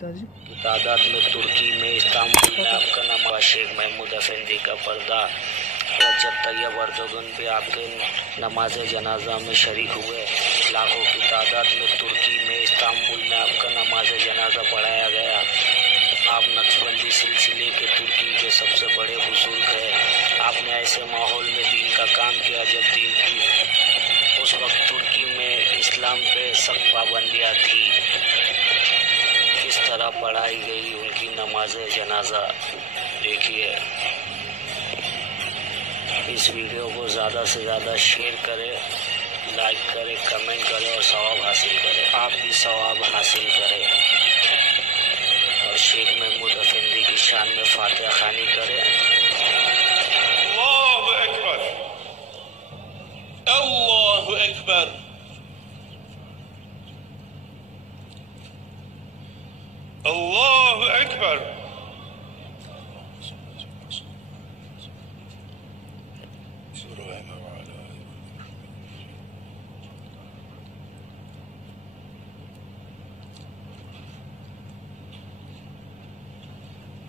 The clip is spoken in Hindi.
पिताजी की तादाद में तुर्की में इस्तांबुल में आपका नाम शेख महमूद अफेंदी का पर्दा रजब तैयब अर्दोगन भी आपके नमाज जनाजा में शरीक हुए। लाखों की तादाद में तुर्की में इस्तांबुल में आपका नमाज जनाजा पढ़ाया गया। आप नक्शबंदी सिलसिले के तुर्की के सबसे बड़े बुजुर्ग हैं। आपने ऐसे माहौल में दीन का काम किया जब दीन की उस वक्त तुर्की में इस्लाम पे सख्त पाबंदियाँ थी। किस तरह पढ़ाई गई उनकी नमाज जनाजा देखिए। इस वीडियो को ज़्यादा से ज़्यादा शेयर करें, लाइक करें, कमेंट करें और सवाब हासिल करें। आप भी सवाब हासिल करें और शेख महमूद अफेंदी की शान में फातिहा खानी करें। अल्लाहु अकबर, अल्लाहु अकबर, अल्लाहु अकबर।